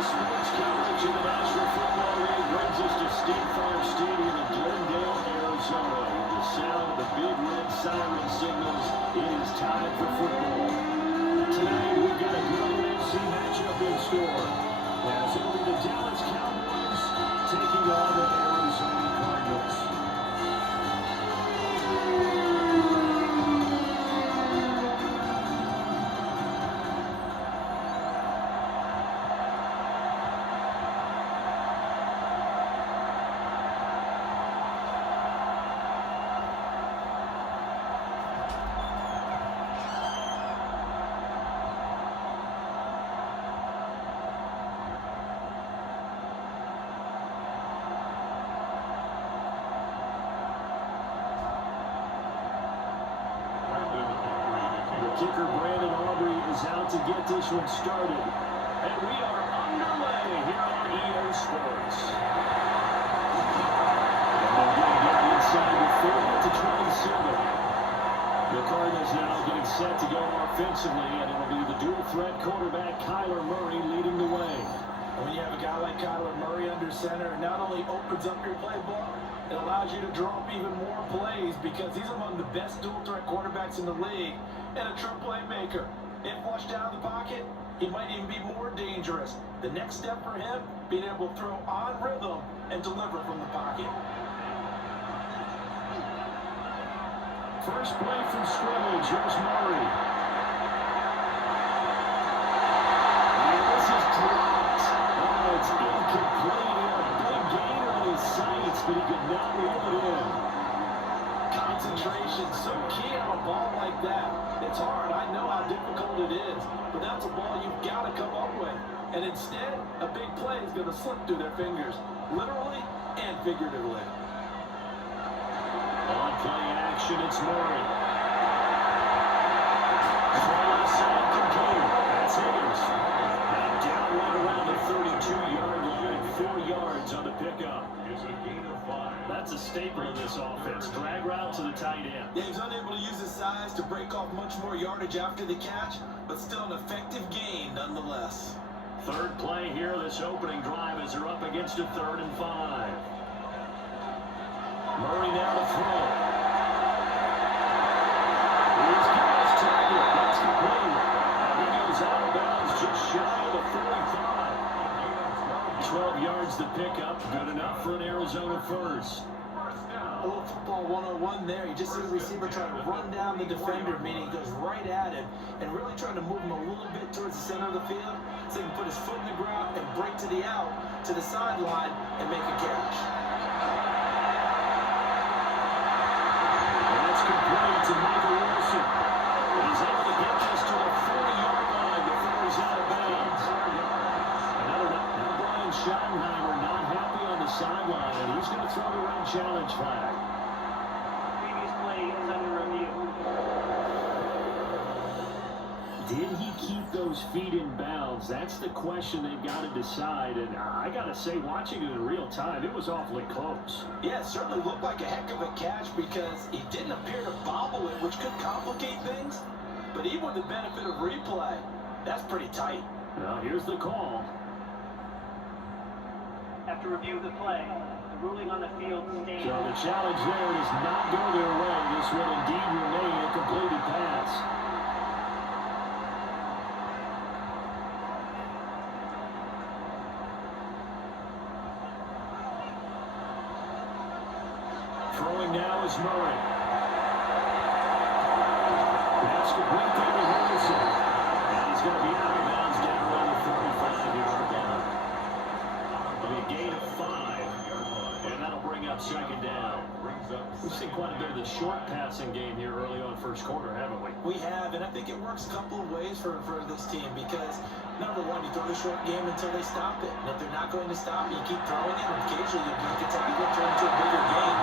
Sports coverage in the National Football League brings us to State Farm Stadium in Glendale, Arizona. With the sound of the big red siren signals, it is time for football. Tonight, we've got a great NFC matchup in store. As it'll be the Dallas Cowboys taking on the Arizona Cardinals. Kicker Brandon Aubrey is out to get this one started. And we are underway here on EA Sports. And they're getting down inside the 40 to 27. The Cardinals now getting set to go offensively, and it'll be the dual-threat quarterback Kyler Murray leading the way. When you have a guy like Kyler Murray under center, it not only opens up your playbook, it allows you to draw up even more plays because he's among the best dual-threat quarterbacks in the league and a true playmaker. If flushed out of the pocket, he might even be more dangerous. The next step for him, being able to throw on rhythm and deliver from the pocket. First play from scrimmage, here's Murray. And this is dropped. Oh, it's incomplete. He had a big gain on his sights, but he could not reel it in. Concentration, so key on a ball like that. It's hard. I know how difficult it is, but that's a ball you've got to come up with. And instead, a big play is going to slip through their fingers, literally and figuratively. On play action, it's Murray. Throw side complete. That's Higgins. And down right around the 32-yard line, 4 yards on the pickup. It's a gain of 5. That's a staple of this offense. Drag route to the tight end. Yeah, he's unable to use his size to break off much more yardage after the catch, but still an effective gain nonetheless. Third play here, this opening drive as they're up against a 3rd and 5. Murray now to throw. Here's Gillis target. That's complete. He goes out of bounds just shy of the 45. 12 yards to pick up. Good enough for an Arizona first. A little football 101 there. You just see the receiver trying to run down the defender, meaning he goes right at him and really trying to move him a little bit towards the center of the field so he can put his foot in the ground and break to the out, to the sideline, and make a catch. And that's complete to Michael Wilson. And he's able to get this to the 40-yard line before he's out of bounds. Now Brian Schottenheimer not happy on the sideline, and he's going to throw the red challenge flag. Previous play is under review. Did he keep those feet in bounds? That's the question they've got to decide. And I got to say, watching it in real time, it was awfully close. Yeah, it certainly looked like a heck of a catch because he didn't appear to bobble it, which could complicate things. But even with the benefit of replay, that's pretty tight. Now, here's the call. After review of the play, the ruling on the field stands. So the challenge there does not go their way. This will indeed remain a completed pass. Throwing now is Murray. That's complete there to Harrison. And he's going to be out of bounds down around the 45-yard line. It'll be a gain of 5. And that'll bring up 2nd down. We've seen quite a bit of the short passing game here early on first quarter, haven't we? We have, and I think it works a couple of ways for this team because, number one, you throw the short game until they stop it. And if they're not going to stop it, you keep throwing it, and occasionally you break it tackle and turn into a bigger game.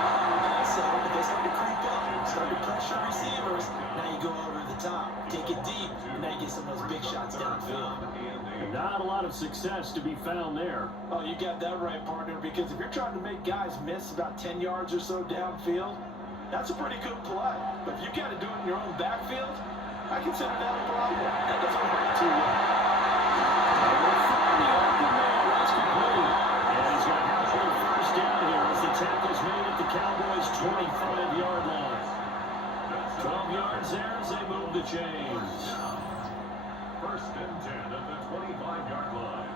Also, if they start to creep up, start to pressure receivers, now you go over the top, take it deep, and now you get some of those big shots downfield. Not a lot of success to be found there. Oh, you got that right, partner, because if you're trying to make guys miss about 10 yards or so downfield, that's a pretty good play. But if you got to do it in your own backfield, I consider that a problem. That doesn't hurt too well. And we'll find the open man. change. First and 10 at the 25-yard line.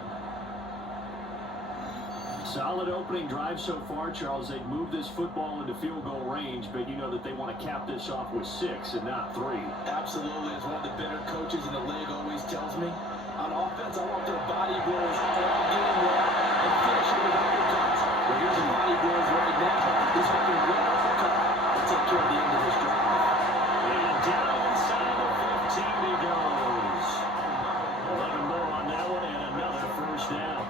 Solid opening drive so far, Charles. They've moved this football into field goal range, but you know that they want to cap this off with 6 and not 3. Absolutely. As one of the better coaches in the league always tells me, on offense, I want their body blows all game long and finish it with uppercuts. Well, here's the body blows right now. He's hoping one uppercut to take care of the end of this drive. And down inside the 15 he goes. 11 more on that one and another first down.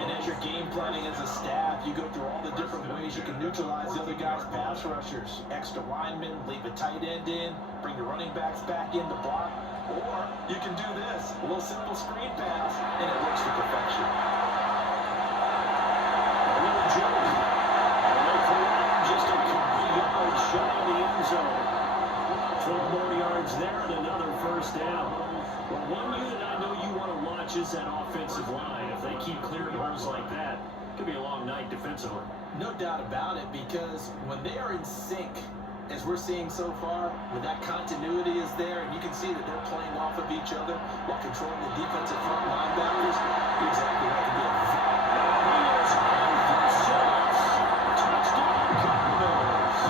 And as you're game planning as a staff, you go through all the different ways you can neutralize the other guy's pass rushers. Extra linemen, leave a tight end in, bring your running backs back in to block. Or you can do this, a little simple screen pass, and it works to perfection. A little jump. And they collide just a couple of yards shy of the end zone. 12 more yards there and another first down. Well, one unit I know you want to watch is that offensive line. If they keep clearing holes like that, it could be a long night defensively. No doubt about it, because when they are in sync, as we're seeing so far, when that continuity is there, and you can see that they're playing off of each other while controlling the defensive front linebackers, you're exactly right to be a Touchdown Cardinals.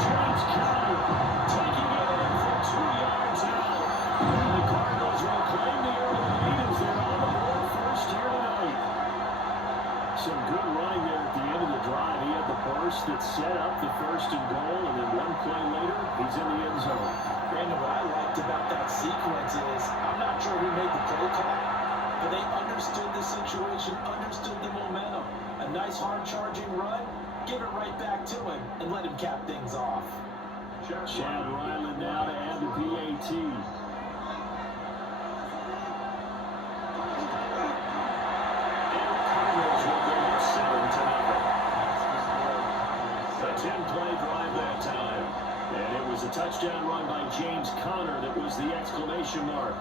James Conner taking it in for 2 yards out. And the Cardinals will claim the early lead as they're on the board first here tonight. Some good running there at the end of the drive. He had the burst that set up the first and goal, and then one play later, he's in the end zone. Brandon, what I liked about that sequence is, I'm not sure who made the play call, but they understood the situation, understood the momentum. A nice hard-charging run, give it right back to him, and let him cap things off. Chad Ryland now to add the PAT. A 10-play drive that time. And it was a touchdown run by James Conner that was the exclamation mark.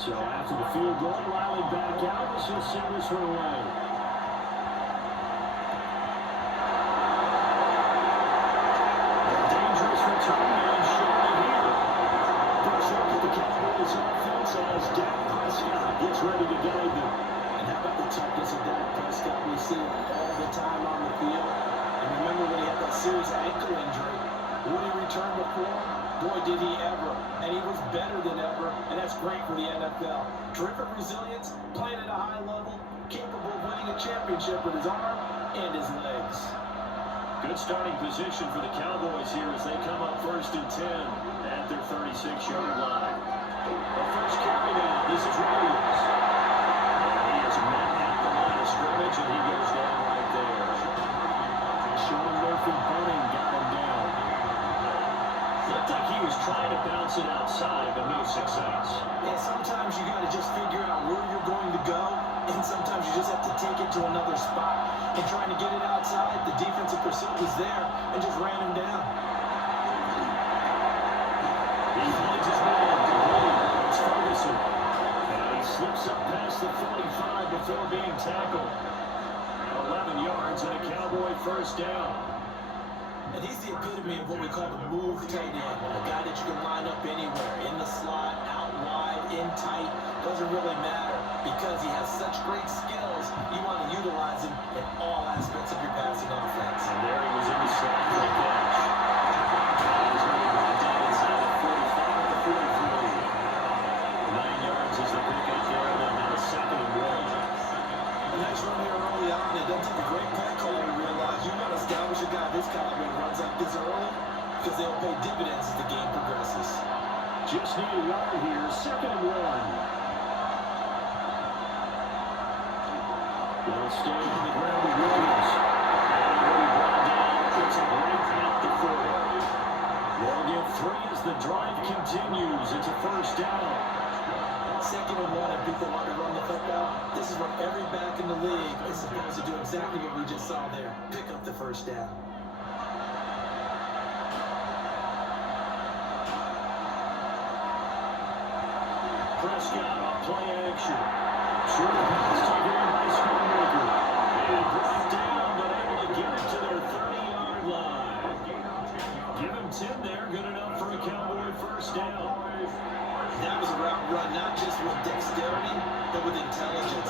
So after the field goal, Riley back out as he'll send this one away. Dangerous return and surely here. First look at the Cowboys offense as Dak Prescott gets ready to guide them. And how about the toughness of Dak Prescott? We see it all the time on the field. And remember when he had that serious ankle injury, would he return before? Boy, did he ever. And he was better than ever, and that's great for the NFL. Terrific resilience, playing at a high level, capable of winning a championship with his arm and his legs. Good starting position for the Cowboys here as they come up first and 10 at their 36-yard line. The first carry now, this is Williams. And he is met at the line of scrimmage, and he goes down right there. Sean Murphy Bunning got him down. Looked like he was trying to bounce it outside, but no success. And sometimes you got to just figure out where you're going to go, and sometimes you just have to take it to another spot. And trying to get it outside, the defensive pursuit was there and just ran him down. He finds his man complete. It's Ferguson. And he slips up past the 45 before being tackled. 11 yards and a Cowboy first down. And he's the epitome of what we call the move tight end. A guy that you can line up anywhere, in the slot, out wide, in tight, doesn't really matter because he has such great skills. You want to utilize him in all aspects of your passing offense. And there he was in the slot for the catch. He's going to brought down inside the 45 to 43. 9 yards is the pickup there, and then now second and one. A nice run here early on. It doesn't take a great play caller to realize you want to establish a guy this caliber and runs like this early because they'll pay dividends as the game progresses. Just need a yard here, second and one. They'll stay on the ground with Williams. And he'll be brought down. It's a break at the 40. They'll get 3 as the drive continues. It's a first down. 2nd and 1 and people want to run the football, this is what every back in the league is supposed to do, exactly what we just saw there. Pick up the first down. Prescott on play action. Short pass taken in by Schoonmaker. And brought down, but able to get it to their 30-yard line. Give him 10 there. Good enough for a Cowboy first down. That was a route run, not just with dexterity, but with intelligence.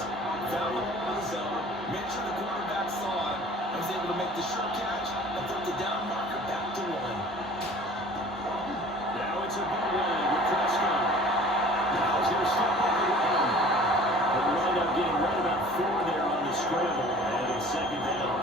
Found the hole in the zone, made sure the quarterback saw it, and was able to make the sure catch and put the down marker back to 1. Now it's a bootleg with Prescott. Now he's going to step up the run. But we wind up getting right about 4 there on the scramble, and it's 2nd down.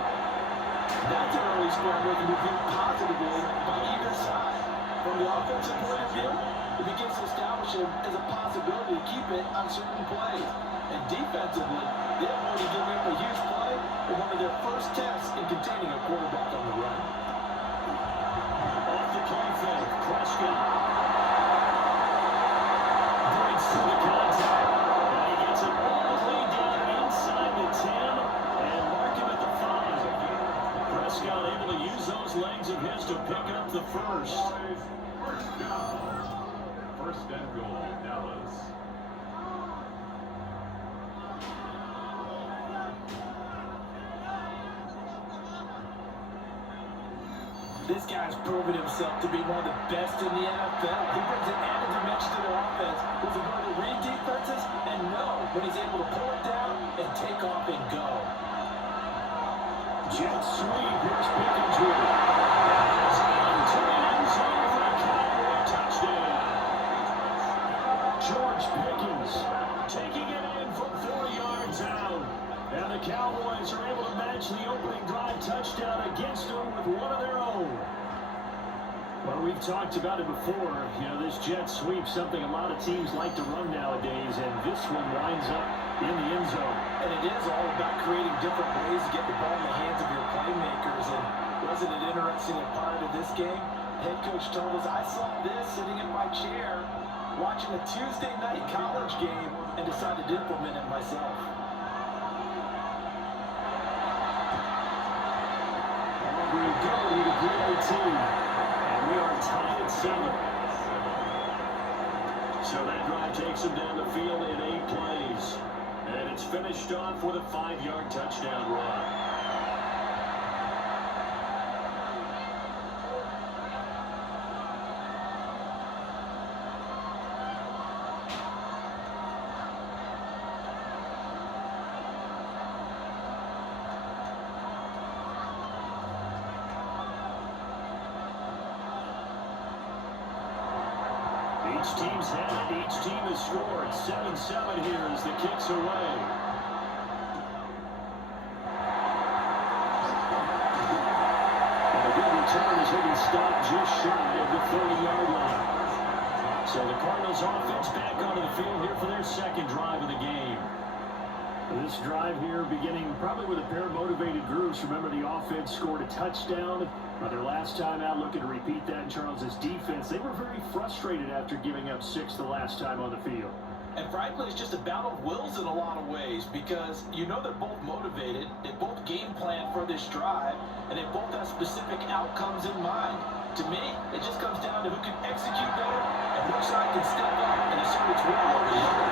That's an early scramble that can be viewed positively by either side. From the offensive point of view, it begins to establish it as a possibility to keep it on certain plays. And defensively, they're going to give up a huge play in one of their first tests in containing a quarterback on the run. Off the play fake, Prescott. Breaks through the contact. And he gets it all the way down inside the 10 and mark him at the 5. Prescott able to use those legs of his to pick up the first. First and goal, Dallas. This guy's proven himself to be one of the best in the NFL. He brings an added dimension to their offense. He's able to read defenses and know when he's able to pull it down and take off and go. Jet sweep, here's Pickens with it. That's into the end zone for a Cowboy touchdown. George Pickens taking it in from 4 yards out. And the Cowboys are able to match the opening drive touchdown against them with one of their own. Well, we've talked about it before. You know, this jet sweep, something a lot of teams like to run nowadays, and this one winds up in the end zone. And it is all about creating different ways to get the ball in the hands of your playmakers. And wasn't it interesting that prior to this game, head coach told us, I saw this sitting in my chair watching a Tuesday night college game and decided to implement it myself. We go to the Green team, and we are tied at 7. So that drive takes them down the field in 8 plays. And it's finished off with a 5-yard touchdown run. Each team's had it. Each team has scored. 7-7 here as the kick's away. And a good return as he'll be stopped just shy of the 30-yard line. So the Cardinals offense back onto the field here for their 2nd drive of the game. This drive here beginning probably with a pair of motivated groups. Remember, the offense scored a touchdown their last time out, looking to repeat that in Charles's defense. They were very frustrated after giving up 6 the last time on the field. And frankly, it's just a battle of wills in a lot of ways because you know they're both motivated, they both game plan for this drive, and they both have specific outcomes in mind. To me, it just comes down to who can execute better and which side can step up and assert its will over the other.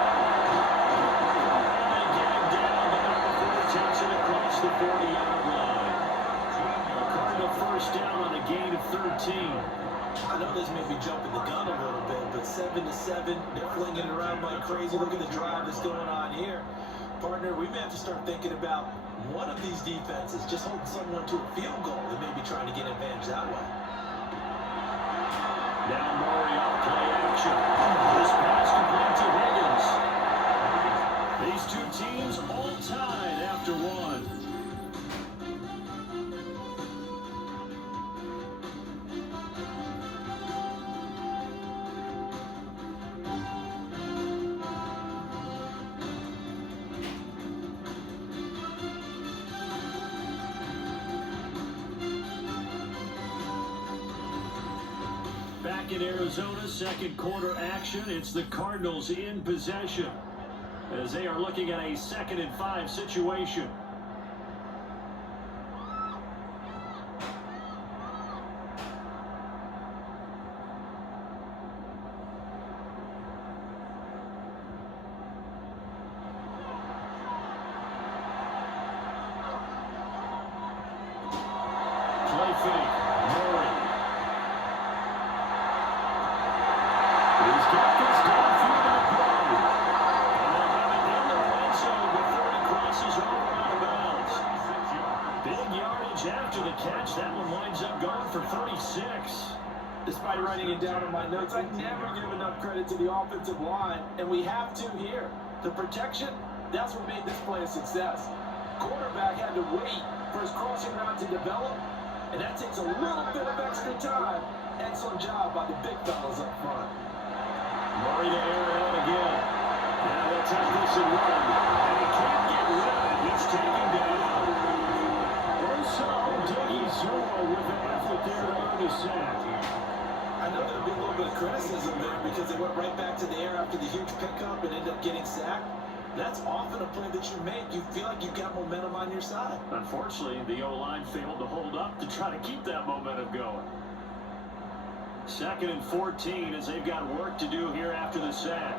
And they get him down, but number 4 takes it across the 40-yard line. A Cardinal first down on a gain of 13. I know this may be jumping the gun a little bit, but 7-7, they're flinging it around like crazy. Look at the drive that's going on here. Partner, we may have to start thinking about one of these defenses just holding someone to a field goal and maybe trying to get an advantage that way. Now Murray on play action. This pass complete to Higgins. These two teams all tied after 1. Back back in Arizona. Second quarter action. It's the Cardinals in possession as they are looking at a 2nd and 5 situation. Play fake. Murray. He's got this downfield in the play. And they'll have it in the red zone before he crosses over out of bounds. Big yardage after the catch. That one winds up going for 36. Despite writing it down in my notes, I never give enough credit to the offensive line, and we have to here. The protection, that's what made this play a success. Quarterback had to wait for his crossing route to develop, and that takes a little bit of extra time. Excellent job by the big fellas up front. Murray to air it out again. Now they'll take this and run. And he can't get rid of it. He's taken down. Urso Diggy-Zoro with an effort there to earn a sack. I know there'll be a little bit of criticism there because they went right back to the air after the huge pickup and ended up getting sacked. That's often a play that you make. You feel like you've got momentum on your side. Unfortunately, the O-line failed to hold up to try to keep that momentum going. 2nd and 14 as they've got work to do here after the sack.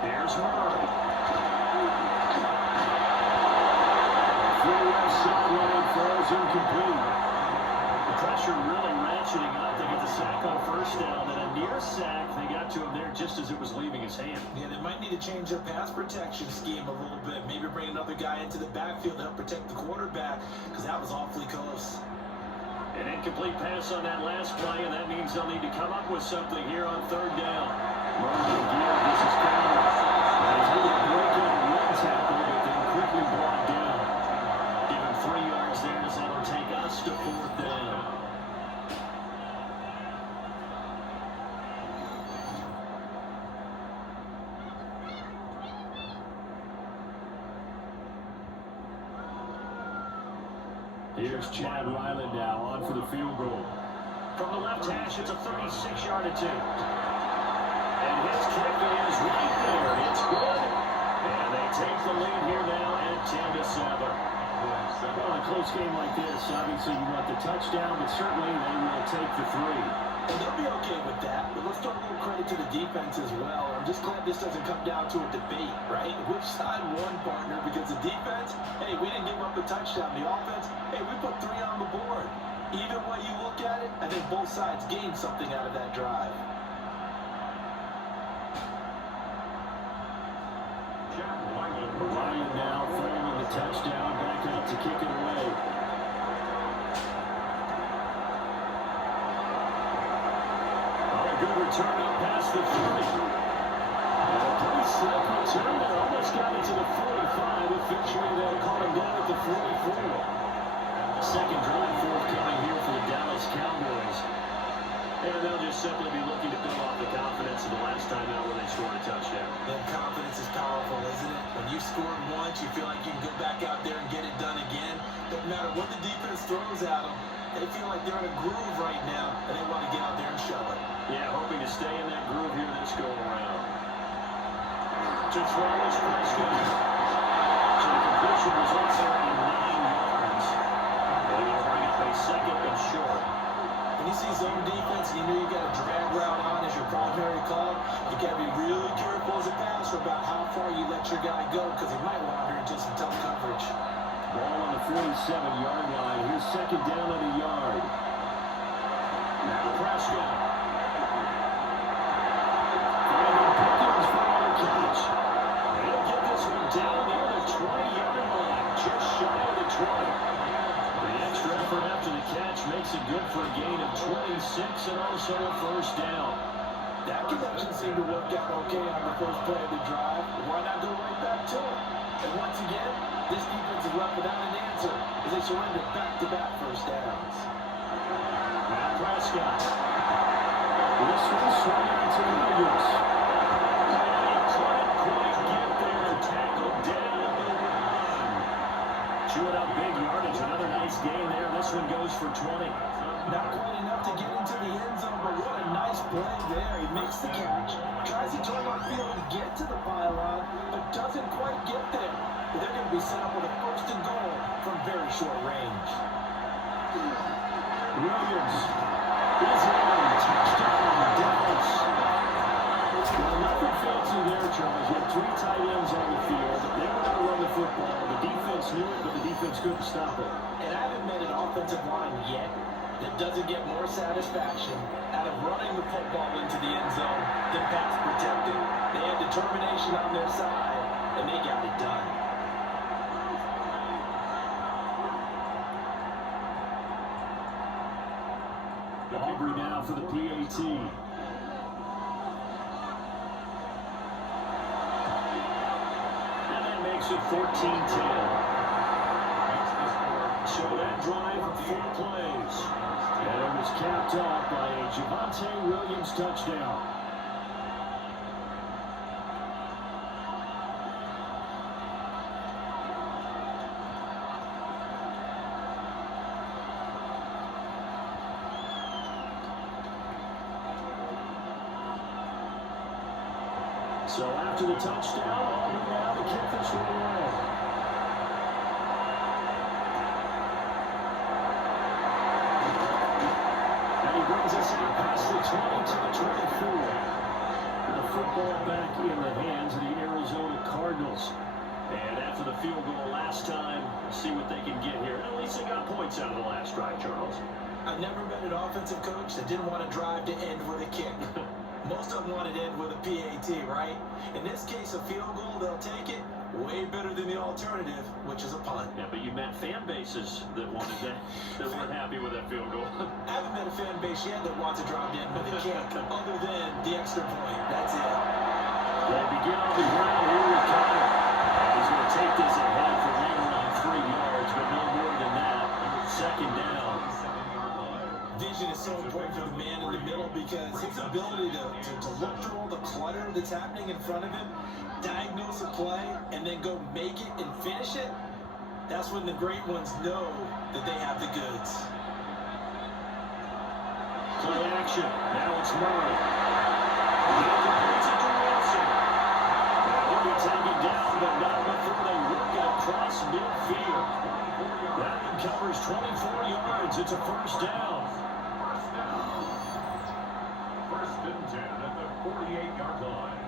Here's Murray. Full left sideline throws incomplete. The pressure really ratcheting up. They get the sack on 1st down, and a near sack. They got to him there just as it was leaving his hand. Yeah, they might need to change their pass protection scheme a little bit. Maybe bring another guy into the backfield to help protect the quarterback, because that was awfully close. An incomplete pass on that last play, and that means they'll need to come up with something here on 3rd down. Murray again. This is Cowboys. He's able to break in one tackle, but then quickly brought down. Give him 3 yards there, as that'll take us to 4th down. Here's Chad Ryland now on for the field goal. From the left hash, it's a 36-yard attempt. And his kick is right there. It's good. And they take the lead here now at 10-7. Well, in a close game like this, obviously you want the touchdown, but certainly they will take the 3. And they'll be okay with that, but let's throw a little credit to the defense as well. I'm just glad this doesn't come down to a debate, right? Which side won, partner? Because the defense, hey, we didn't give up a touchdown. The offense, hey, we put 3 on the board. Either way you look at it, I think both sides gained something out of that drive. Ryan now throwing the touchdown, back up to kick it away. Good return up past the 30. A pretty slick return there. Almost got it to the 45. Eventually they'll call him down at the 44. Second drive forthcoming here for the Dallas Cowboys. And they'll just simply be looking to build off the confidence of the last time out when they scored a touchdown. And confidence is powerful, isn't it? When you've scored once, you feel like you can go back out there and get it done again. Doesn't matter what the defense throws at them. They feel like they're in a groove right now, and they want to get out there and show it. Yeah, hoping to stay in that groove here this go-around. To throw is Prescott. So the completion results there in 9 yards. And they'll bring up a 2nd and short. When you see zone defense and you know you got a drag route on as your primary call, you got to be really careful as a passer about how far you let your guy go, because he might wander into some tough coverage. Ball on the 47-yard line. Here's 2nd down and a yard. Now Prescott. Brandon Pickens for another catch. They'll get this one down near the 20-yard line, just shy of the 20. The extra effort after the catch makes it good for a gain of 26 and also a 1st down. That connection seemed to work out okay on the first play of the drive. Why not go right back to it? And once again, this defense is left without an answer as they surrender back-to-back 1st downs. Matt Prescott. This one swung into the Eagles. And he couldn't quite get there. Tackled down at the 1. chewing up big yardage. Another nice gain there. This one goes for 20. Not quite enough to get into the end zone, but what a nice play there. He makes the catch, tries to turn on field and get to the pylon, but doesn't quite get there. They're going to be set up with a first and goal from very short range. Williams is in. Touchdown, Dallas. Well, nothing fancy there, Charles. You had 3 tight ends on the field. They were going to run the football. The defense knew it, but the defense couldn't stop it. And I haven't met an offensive line yet that doesn't get more satisfaction out of running the football into the end zone than pass protecting. They had determination on their side, and they got it done. Aubrey now for the PAT. And that makes it 14-10. So that drive, 4 plays. And it was capped off by a Javonte Williams touchdown. So after the touchdown, Auburn now to kick this one away. And he brings us out past the 20 to the 24. The football back in the hands of the Arizona Cardinals. And after the field goal last time, we'll see what they can get here. At least they got points out of the last drive, Charles. I've never met an offensive coach that didn't want to drive to end with a kick. Most of them wanted to end with a PAT, right? In this case, a field goal, they'll take it. Way better than the alternative, which is a punt. Yeah, but you met fan bases that wanted that weren't happy with that field goal. I haven't met a fan base yet that wants to drive in with a kick, other than the extra point. That's it. They begin on the ground here with Connor. He's going to take this ahead for maybe around 3 yards, but no more than that. Second down. Vision is so important for the man in the middle because his ability to look through all the clutter that's happening in front of him, diagnose a play, and then go make it and finish it, that's when the great ones know that they have the goods. Play action. Now it's Murray. He completes it to Wilson. He'll be taken down, but not before they work it across midfield. That one covers 24 yards. It's a first down. First and 10 at the 48-yard line.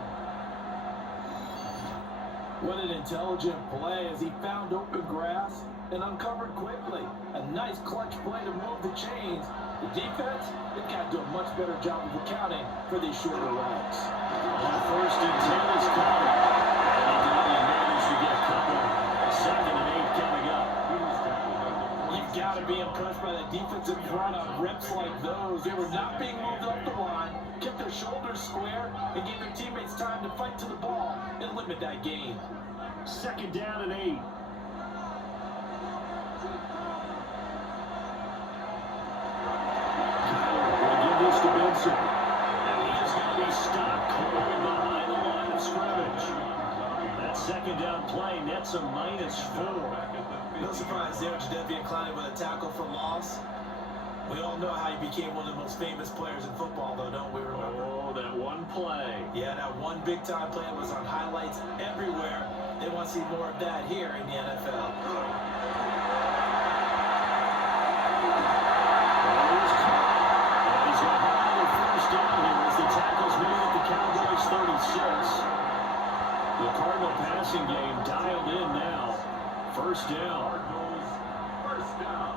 What an intelligent play as he found open grass and uncovered quickly. A nice clutch play to move the chains. The defense, they've got to do a much better job of accounting for these shorter routes. On first and 10 is Connor. And he only managed to get a couple. Second and 8 coming up. You've got to be impressed by the defensive front on reps like those. They were not being moved up the line, kept their shoulders square, and gave their teammates time to fight to the ball and limit that gain. Second down and 8. This to Benson. And he is going to be stopped clear behind the line of scrimmage. That second down play nets a -4. No surprise there, Jadeveon Clowney with a tackle for loss. We all know how he became one of the most famous players in football, though, don't we remember? Oh, that one play. Yeah, that one big-time play was on highlights everywhere. They want to see more of that here in the NFL. The Cardinal passing game dialed in now. First down. First down.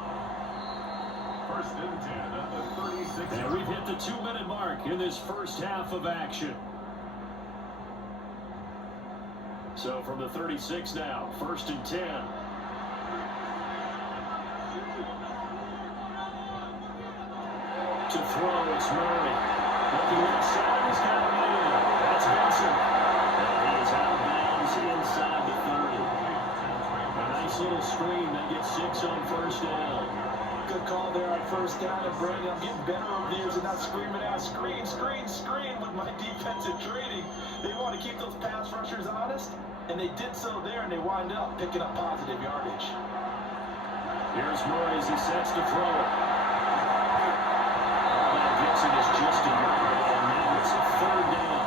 First and 10 at the 36. And we've hit the 2-minute mark in this first half of action. So from the 36 now, first and 10. To throw, it's Murray. Looking left side, he's got a man. That's Benson. And he is out of bounds inside the 30. A nice little screen. They get 6 on first down. Good call there on first down. And Brady, I'm getting better over the years and not screaming out, screen, screen, screen with my defensive training. They want to keep those pass rushers honest, and they did so there, and they wind up picking up positive yardage. Here's Murray as he sets to throw it. All that gets him is just a yard, and now it's a third down.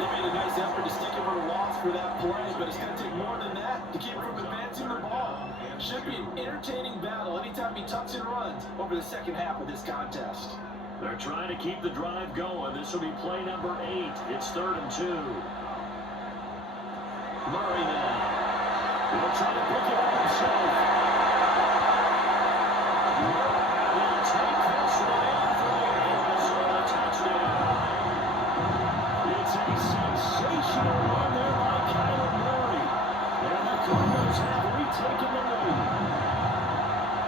They made a nice effort to stick him with a loss for that play, but it's going to take more than that to keep him from advancing the ball. Should be an entertaining battle anytime he tucks and runs over the second half of this contest. They're trying to keep the drive going. This will be play number 8. It's 3rd and 2. Murray now. He'll try to pick it up himself. He'll take this one in for the Arizona touchdown. It's a sensational run there by Kyler Murray. And the Cardinals have retaken the lead.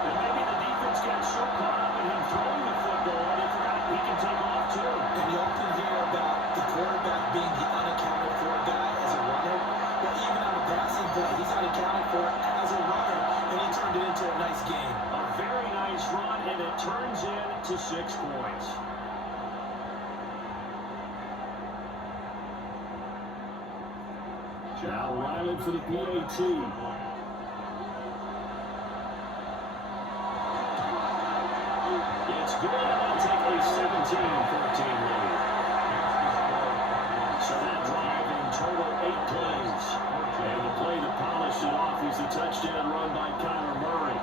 And maybe the defense got so caught up in him throwing the football, they forgot he can take off too. And you often hear about the quarterback being the unaccounted for guy as a runner. Well, even on a passing play, he's unaccounted for as a runner, and he turned it into a nice game. A very nice run, and it turns into 6 points. Now Riley for the PAT. It's good, and they'll take a 17-14 lead. So that drive in total 8 plays. And the play that polished it off is the touchdown run by Kyler Murray.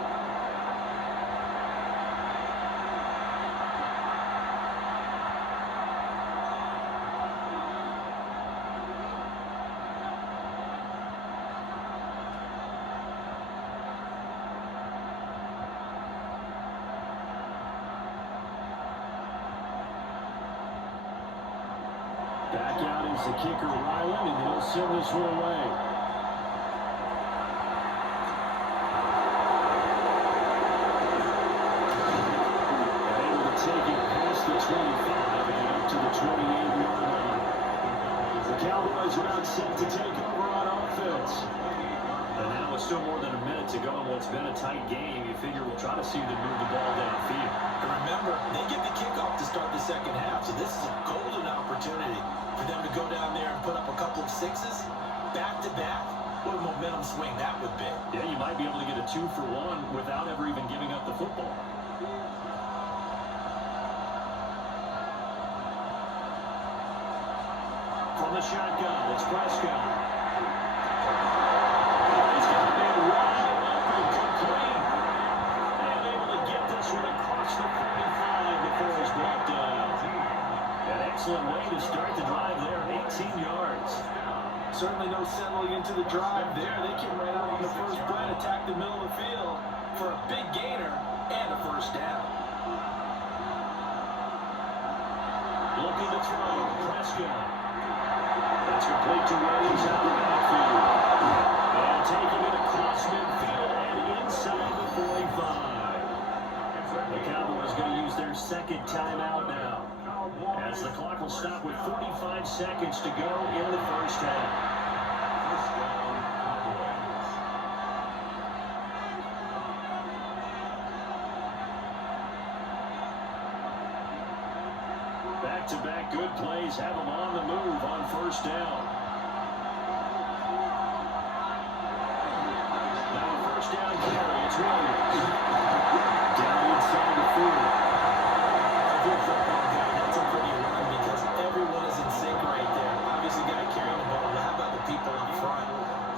Back out is the kicker, Ryland, and he'll send this one away. Able to take it past the 25 and up to the 28-yard line. The Cowboys are out set to take over on offense. And now with still more than a minute to go in what's been a tight game, you figure we'll try to see them move the ball downfield. And remember, they get the kickoff to start the second half, so this is a golden opportunity for them to go down there and put up a couple of sixes back-to-back. What a momentum swing that would be. Yeah, you might be able to get a 2-for-1 without ever even giving up the football. From the shotgun, it's Prescott. He's got to be wide open, complete. And able to get this one across the 35 before he's brought down. An excellent way to start the drive there, 18 yards. Certainly no settling into the drive there. They came right out on the first play and attacked the middle of the field for a big gainer and a first down. Looking to throw, Prescott. That's complete to Williams out of the backfield. And taking it across midfield and inside the 45. The Cowboys going to use their second timeout now, as the clock will stop with 45 seconds to go in the first half. Back-to-back good plays have them on the move on first down. Now a first down carry, it's Williams. Down inside the 40. Good football game. That's a pretty run because everyone is in sync right there. Obviously, got to carry the ball, but how about the people up front?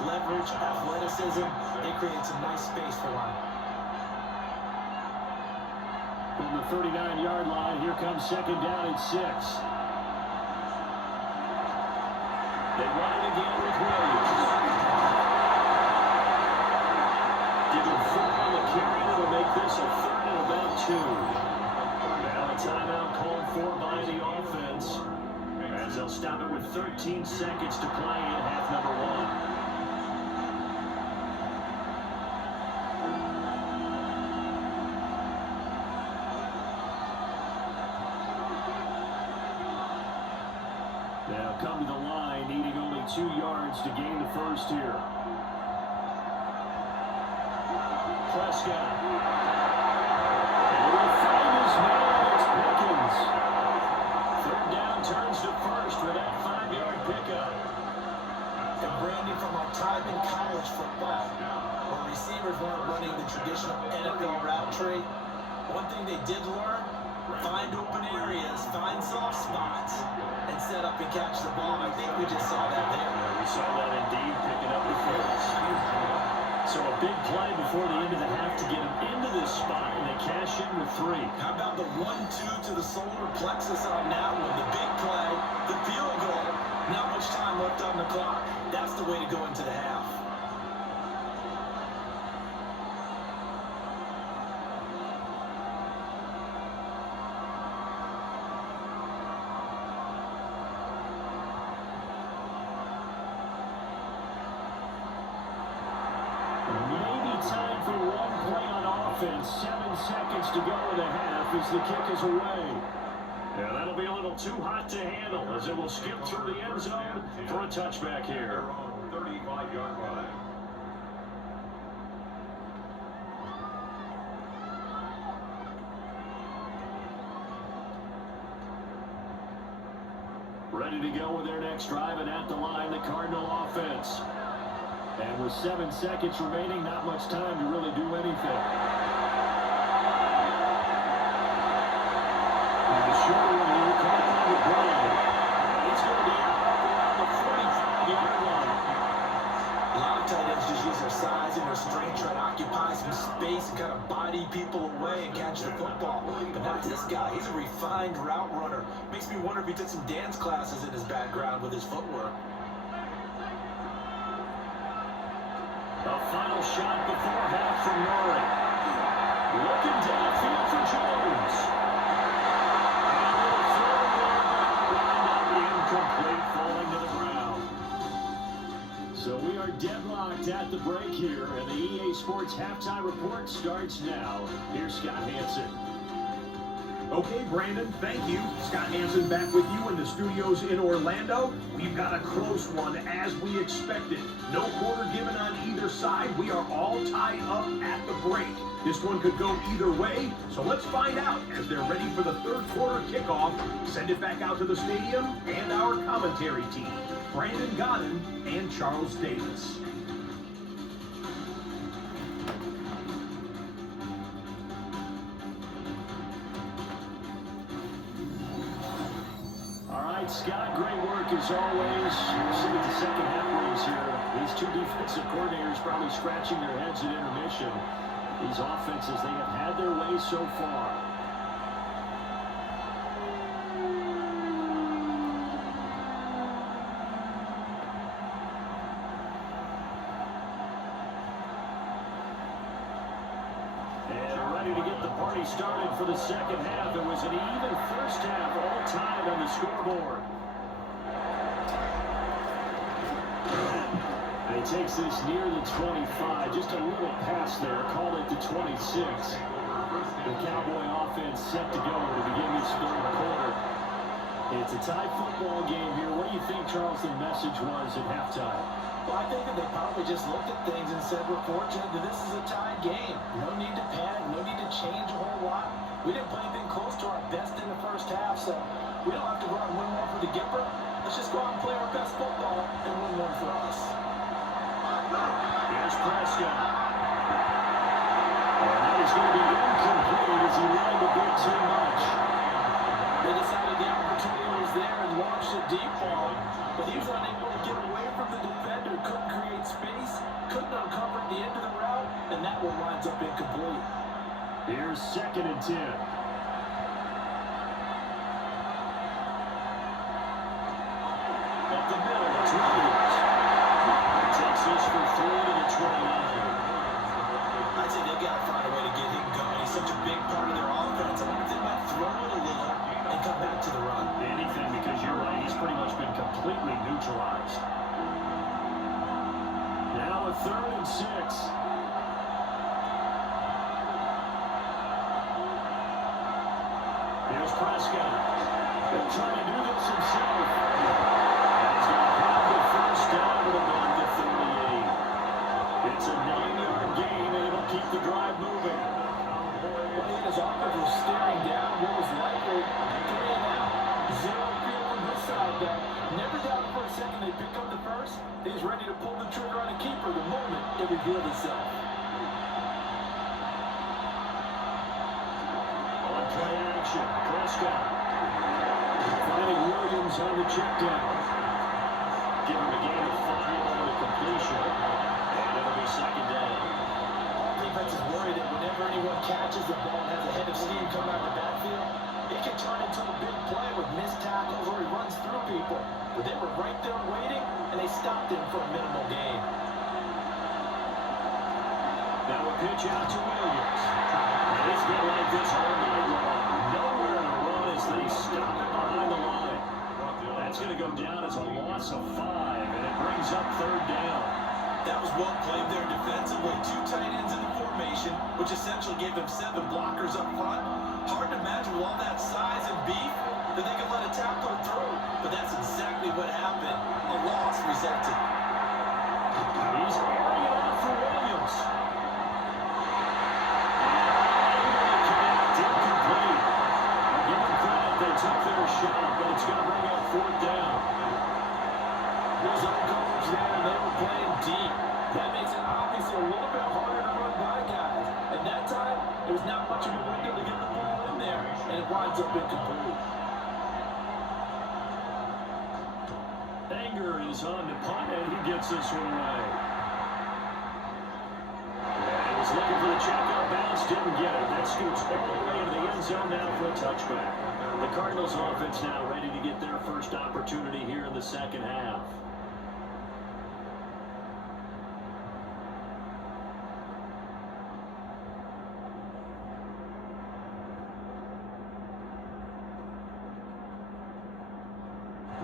Leverage, athleticism, they create some nice space for one. From the 39-yard line, here comes second down and 6. They run it again with Williams. Give him 4 on the carry. It'll make this a 3rd and about 2. Now a timeout called for by the offense, as they'll stop it with 13 seconds to play in half number 1. Now come to the line, needing only 2 yards to gain the first here. Prescott. And he'll find his man, it's Pickens. 3rd down turns to first with that 5-yard pickup. And Brandon, from our time in college football, where receivers weren't running the traditional Trey, one thing they did learn, find open areas, find soft spots, and set up and catch the ball. I think we just saw that there. Yeah, we saw that indeed, picking up the first. So a big play before the end of the half to get them into this spot, and they cash in with 3. How about the 1-2 to the solar plexus on that one? The big play, the field goal. Not much time left on the clock. That's the way to go into the half. Maybe time for one play on offense. 7 seconds to go in the half as the kick is away. Yeah, that'll be a little too hot to handle as it will skip through the end zone for a touchback here. 35-yard line. Ready to go with their next drive, and at the line, the Cardinal offense. And with 7 seconds remaining, not much time to really do anything. And the short one here, caught by the Brown. It's going to be out around the 45-yard line. A lot of tight ends just use their size and their strength, try to occupy some space and kind of body people away and catch the football. But not this guy. He's a refined route runner. Makes me wonder if he took some dance classes in his background with his footwork. A final shot before half from Murray. Looking downfield for Jones. And they'll throw there, incomplete, falling to the ground. So we are deadlocked at the break here, and the EA Sports Halftime Report starts now. Here's Scott Hansen. Okay, Brandon, thank you. Scott Hansen back with you in the studios in Orlando. We've got a close one as we expected. No quarter given on either side. We are all tied up at the break. This one could go either way, so let's find out as they're ready for the third quarter kickoff. Send it back out to the stadium and our commentary team, Brandon Godden and Charles Davis. Scott, great work as always. We'll see what the second half brings here. These two defensive coordinators probably scratching their heads at intermission. These offenses, they have had their way so far. And ready to get the party started for the second half. It was an even first half, all tied on the scoreboard. And he takes this near the 25, just a little pass there, called it the 26. The Cowboy offense set to go to begin this third quarter. It's a tie football game here. What do you think, Charles, the message was at halftime? Well, I think that they probably just looked at things and said, we're fortunate that this is a tied game. No need to panic, no need to change a whole lot. We didn't play anything close to our best in the first half, so we don't have to go out and win one for the Gipper. Let's just go out and play our best football and win one for us. Here's Prescott. And that is going to be incomplete as he ran a bit too much. They decided the opportunity was there and launched a deep ball, but he was unable to get away from the defender, couldn't create space, couldn't uncover at the end of the route, and that one winds up incomplete. Here's 2nd and 10. Up the middle, it's Williams. He takes this for 3 to the 29. I'd say they've got to find a way to get him going. He's such a big part of their offense. I wonder if they might throw it a little and come back to the run. Anything, because you're right, he's pretty much been completely neutralized. Now a 3rd and 6. Here's Prescott. He'll try to do this himself. And he's going to have the first down at about the 38. It's a 9-yard gain, and it'll keep the drive moving. Well, he and his offense was staring down what was likely 3 and out. 0 field from this side, though. Never doubted for a second they pick up the first. He's ready to pull the trigger on a keeper the moment it revealed itself. motion. Prescott finding Williams on the check down. Give him a gain of 5 on the completion. And it'll be second down. All defense is worried that whenever anyone catches the ball and has a head of steam come out of the backfield, it can turn into a big play with missed tackles or he runs through people. But they were right there waiting, and they stopped him for a minimal gain. Now a pitch out to Williams. And it's been like this all night long. Nowhere to run as they stop it behind the line. That's going to go down as a loss of 5, and it brings up third down. That was well played there defensively. 2 tight ends in the formation, which essentially gave them 7 blockers up front. Hard to imagine with all that size and beef that they could let a tackle through. But that's exactly what happened. A loss resulted. He's airing it out for Williams. They took their shot, but it's going to bring up fourth down. There's no coverage there, and they were playing deep. That makes it obviously a little bit harder to run by guys. At that time, there was not much of a window to get the ball in there, and it winds up incomplete. Anger is on the punt, and he gets this one away. He was looking for the check out bounce, didn't get it. That scoots all the way into the end zone now for a touchback. The Cardinals offense now ready to get their first opportunity here in the second half.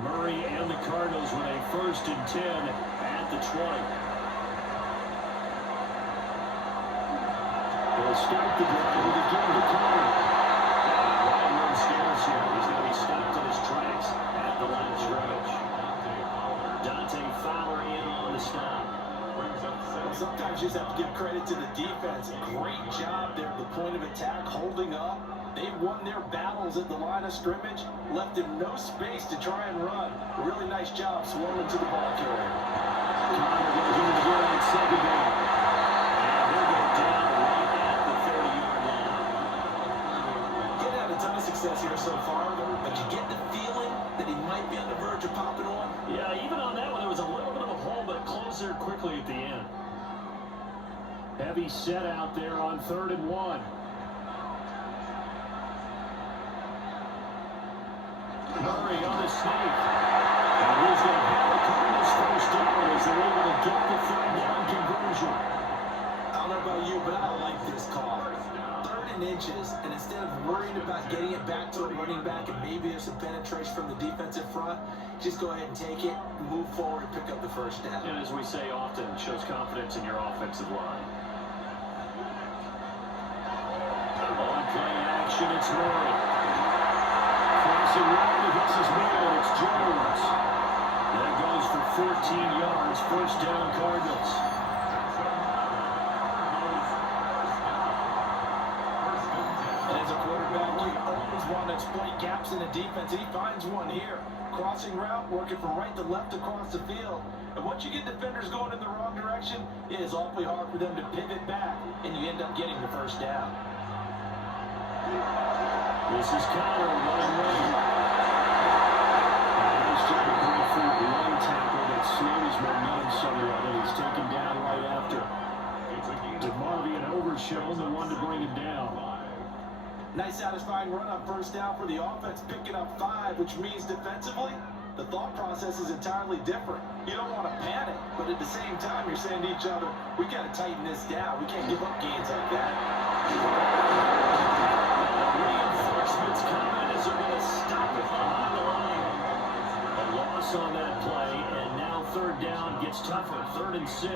Murray and the Cardinals with a 1st and 10 at the 20. They'll start the drive with a game to cover. Scares here. He's going to be stopped in his tracks at the line of scrimmage. Dante Fowler in on the stop. Well, sometimes you just have to give credit to the defense. Great job there at the point of attack, holding up. They've won their battles at the line of scrimmage, left him no space to try and run. A really nice job swirling to the ball carrier. Connor going to give it again on second down. And he'll go down right at the 30-yard line. Success here so far, but you get the feeling that he might be on the verge of popping on. Yeah, even on that one, there was a little bit of a hole, but it closed there quickly at the end. Heavy set out there on 3rd and 1. Murray on the sneak. And he's going to have the Cardinals first down as they're able to get the 3rd down conversion. I don't know about you, but I like this call. 3rd and inches, and instead of worrying about getting it back to a running back and maybe there's some penetration from the defensive front, just go ahead and take it, move forward, and pick up the 1st down. And as we say often, it shows confidence in your offensive line. On play action, it's Murray. Crossing right, he hits his man, it's Jones. That goes for 14 yards, 1st down Cardinals. Want to exploit gaps in the defense. He finds one here. Crossing route, working from right to left across the field. And once you get defenders going in the wrong direction, it is awfully hard for them to pivot back, and you end up getting the 1st down. This is Connor running right. And he's trying to break through the line tackle that slows momentum somewhat, and he's taken down right after. DeMarvion overshown, the one to bring him down. Nice satisfying run on 1st down for the offense, picking up 5, which means defensively, the thought process is entirely different. You don't want to panic, but at the same time, you're saying to each other, we got to tighten this down. We can't give up gains like that. Reinforcements coming as they're going to stop it behind the line. A loss on that play, and now 3rd down gets tougher, 3rd and 6.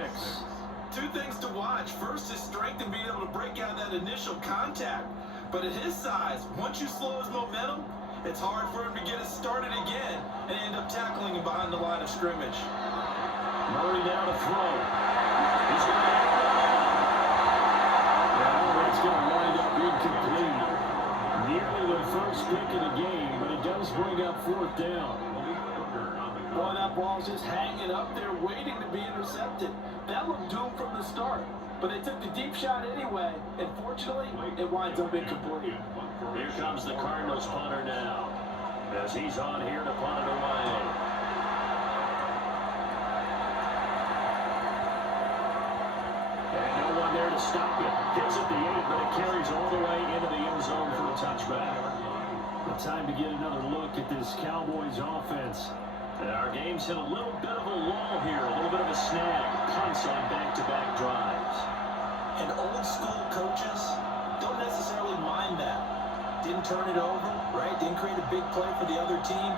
2 things to watch. First is strength and being able to break out that initial contact. But at his size, once you slow his momentum, it's hard for him to get it started again and end up tackling him behind the line of scrimmage. Murray down to throw. He's going to that's going to wind up incomplete. Nearly the 1st pick of the game, but it does bring up 4th down. Boy, that ball's just hanging up there waiting to be intercepted. That looked doomed from the start. but they took the deep shot anyway, and fortunately, it winds up incomplete. Here comes the Cardinals punter now, as he's on here to punt it away. And no one there to stop it. Gets at the 8, but it carries all the way into the end zone for a touchback. The time to get another look at this Cowboys offense. And our game's hit a little bit of a lull here, a little bit of a snag. Punts on back-to-back drives. And old school coaches don't necessarily mind that. Didn't turn it over, right? Didn't create a big play for the other team.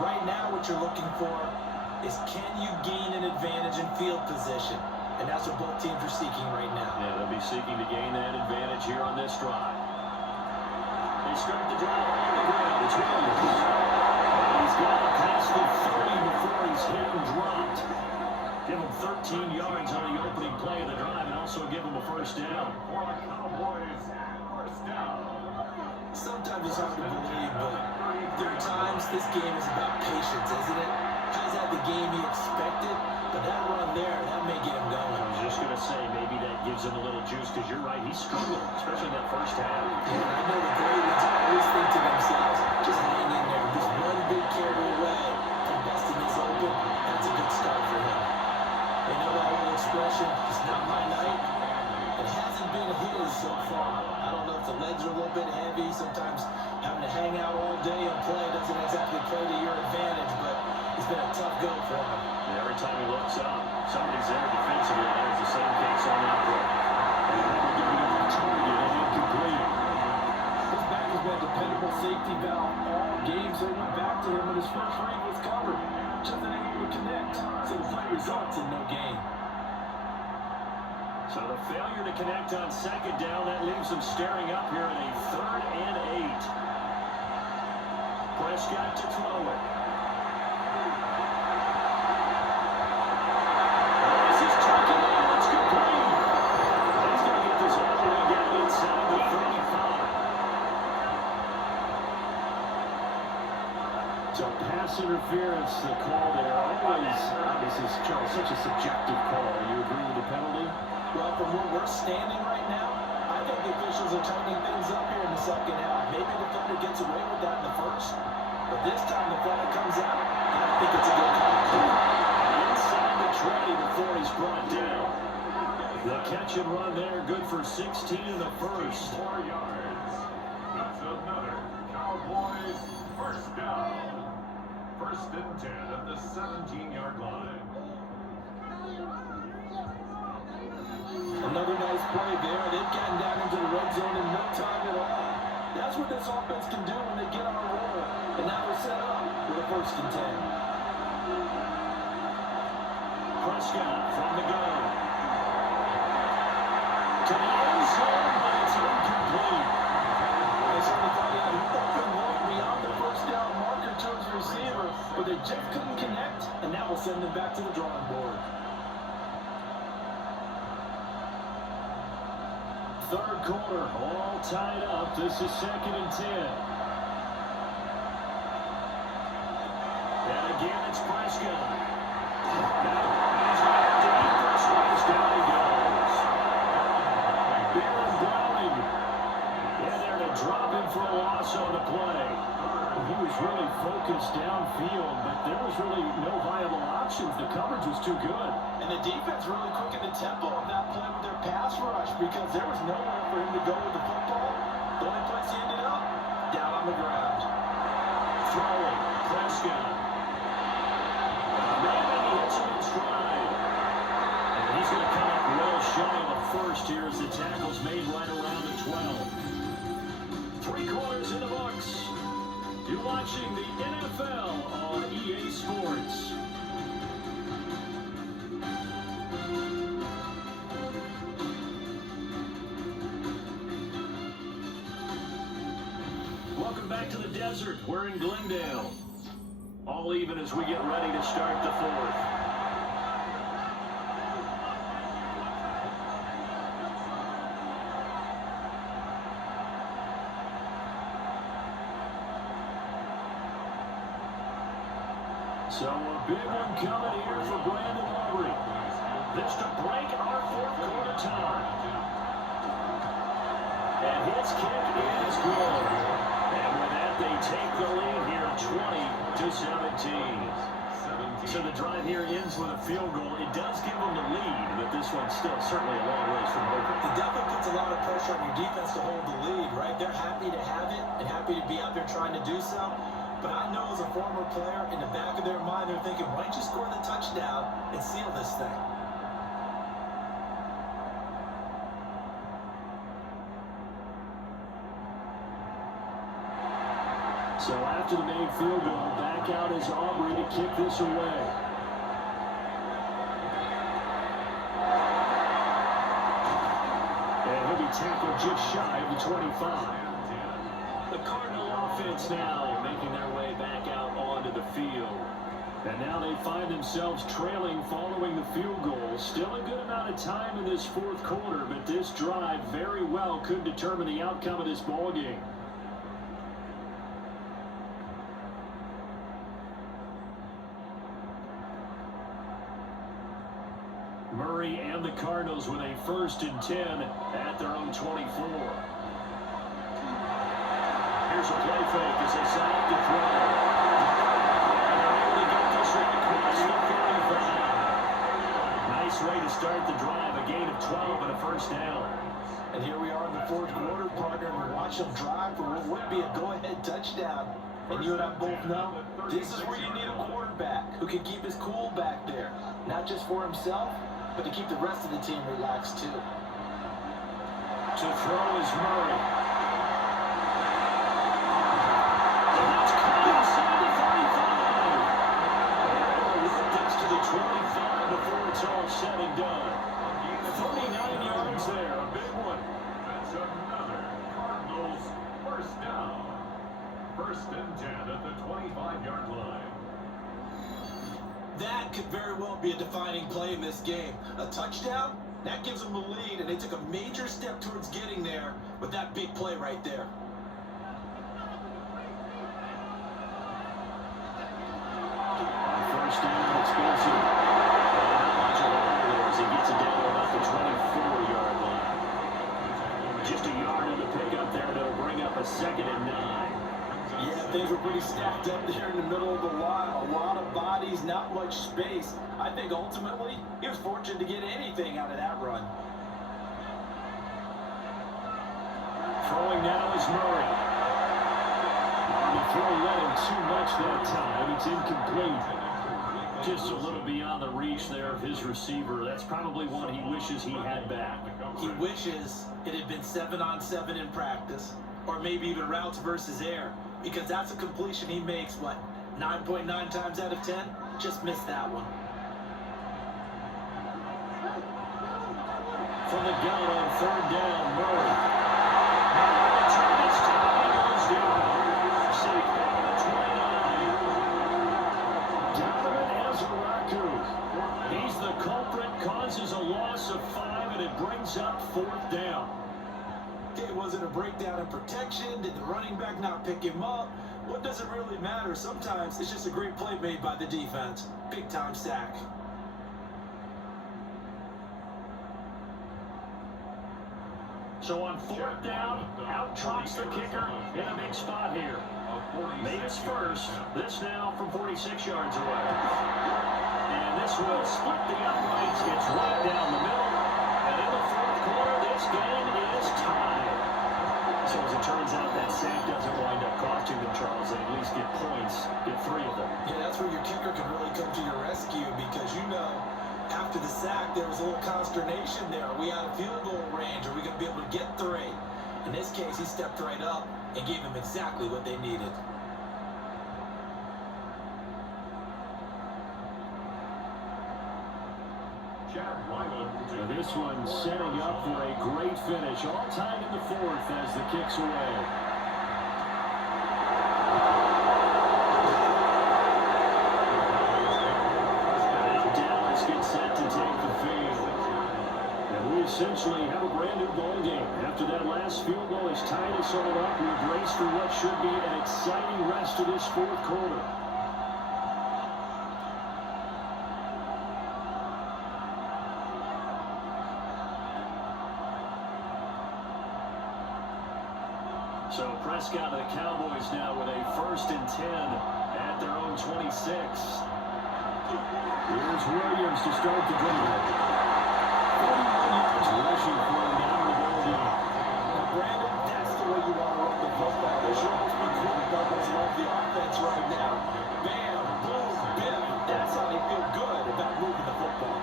Right now what you're looking for is, can you gain an advantage in field position? And that's what both teams are seeking right now. Yeah, they'll be seeking to gain that advantage here on this drive. They start the drive on the ground. It's Williams. He's got it past the 30 before he's hit and dropped. Give him 13 yards on the opening play of the drive and also give him a first down. For the Cowboys, first down. Sometimes it's hard to believe, but there are times this game is about patience, isn't it? He's had the game he expected, but that run there, that may get him going. I was just going to say, maybe that gives him a little juice, because you're right, he struggled, especially in that first half. Yeah, I know the great ones always think to themselves, just hang in there. Just one big carry away from busting this open. That's a good start for him. They know that old expression, it's not my night. It hasn't been his so far. I don't know if the legs are a little bit heavy. Sometimes having to hang out all day and play doesn't exactly play to your advantage, but it's been a tough go for him. And every time he looks up, somebody's there defensively. That was the same case on that play. And that will give him a target and incomplete. This back has been a dependable safety valve all games. They went back to him when his first read was covered. Just unable to connect. So the play results in no gain. So the failure to connect on second down, that leaves them staring up here at a 3rd and 8. Prescott to throw it. This is tucking in. It's complete. He's going to get this all the way down inside the 35. So pass interference, the call there. Always, this is, Charles, such a subjective call. Do you agree with the penalty? Well, from where we're standing right now, I think the officials are tightening things up here in the second half. Maybe the defender gets away with that in the first, but this time the flag comes out, and I think it's a good call. Inside the 20 before he's brought down. The catch and run there, good for 16 in the first. 4 yards. That's another Cowboys first down. First and 10 at the 17-yard line. Another nice play there. They've gotten down into the red zone in no time at all. That's what this offense can do when they get on a roll. And now they're set up with a 1st and 10. Prescott from the gun. To the end zone, but it's incomplete. They certainly thought he had an open look beyond the first down marker to his receiver, but they just couldn't connect, and that will send them back to the drawing board. 3rd quarter, all tied up. This is 2nd and 10. And again, it's Prescott. Now, he's right at the first race. Down he goes. Baron Browning in there to drop him for a loss on the play. He was really focused downfield, but there was really no viable options. The coverage was too good. And the defense really quickened the tempo of that play with their pass rush because there was nowhere for him to go with the football. The only place he ended up, down on the ground. Throwing, Prescott. Maybe he hits him in stride. And he's going to come up well shy of the first here as the tackle's made right around the 12. 3 quarters in the books. You're watching the NFL on EA Sports. Welcome back to the desert. We're in Glendale. All even as we get ready to start the 4th. So a big one coming here for Brandon Aubrey. This to break our fourth quarter time. And his kick is good. And with that, they take the lead here 20-17. So the drive here ends with a field goal. It does give them the lead, but this one's still certainly a long ways from over. It definitely puts a lot of pressure on your defense to hold the lead, right? They're happy to have it and happy to be out there trying to do so. But I know as a former player, in the back of their mind, they're thinking, why don't you score the touchdown and seal this thing? So after the made field goal, back out is Aubrey to kick this away. And he'll be tackled just shy of the 25. The Cardinal offense now making their way back out onto the field. And now they find themselves trailing following the field goal. Still a good amount of time in this fourth quarter, but this drive very well could determine the outcome of this ballgame. Murray and the Cardinals with a 1st and 10 at their own 24. Here's a play fake as they set up to throw. And they're able to get this one across the 35. Nice way to start the drive, a gain of 12 and a 1st down. And here we are in the fourth quarter, partner, and we watch them drive for what would be a go-ahead touchdown. And you and I both know this is where you need a quarterback who can keep his cool back there, not just for himself, but to keep the rest of the team relaxed too. To throw is Murray. And that's caught inside the 35. And they'll work this to the 25 before it's all said and done. 39 yards there, a big one. That's another Cardinals 1st down. 1st and 10 at the 25-yard line. That could very well be a defining play in this game. A touchdown, that gives them the lead, and they took a major step towards getting there with that big play right there. First down, expensive. Not much of a hole there as he gets it down to about the 24-yard line. Just a yard on the pickup there that'll bring up a 2nd and 9. Yeah, things were pretty stacked up there in the middle of the line. A lot of bodies, not much space. I think ultimately he was fortunate to get anything out of that run. Throwing now is Murray. The throw led him too much that time. It's incomplete. Just a little beyond the reach there of his receiver. That's probably one he wishes he had back. He wishes it had been 7-on-7 in practice, or maybe even routes versus air, because that's a completion he makes, what, 9.9 times out of 10? Just missed that one. From the gun on 3rd down, Murray. Murray turn this time, he goes down. Safe down to 29. Donovan Ezeraku. He's the culprit, causes a loss of 5, and it brings up 4th down. Okay, was it a breakdown in protection? Did the running back not pick him up? What does it really matter? Sometimes it's just a great play made by the defense. Big time sack. So on 4th down, out trots the kicker in a big spot here. Made his first. This now from 46 yards away. And this will split the uprights. Gets right down the middle. And in the 4th quarter, this game is tied. So as it turns out, that sack doesn't wind up costing them, Charles. They at least get points, get 3 of them. Yeah, that's where your kicker can really come to your rescue, because you know, after the sack, there was a little consternation there. Are we out of field goal range? Are we going to be able to get 3? In this case, he stepped right up and gave them exactly what they needed. This one setting up for a great finish. All tied in the 4th as the kick's away. Dallas gets set to take the field. And we essentially have a brand new ball game. After that last field goal has tied us all up, we brace for what should be an exciting rest of this 4th quarter. So Prescott of the Cowboys now with a 1st and 10 at their own 26. Here's Williams to start the drive. 41 yards rushing for him down the ball game. Now, Brandon, that's the way you want to run the football. There should almost be quick doubles of the offense right now. Bam, boom, bam. That's how they feel good about moving the football.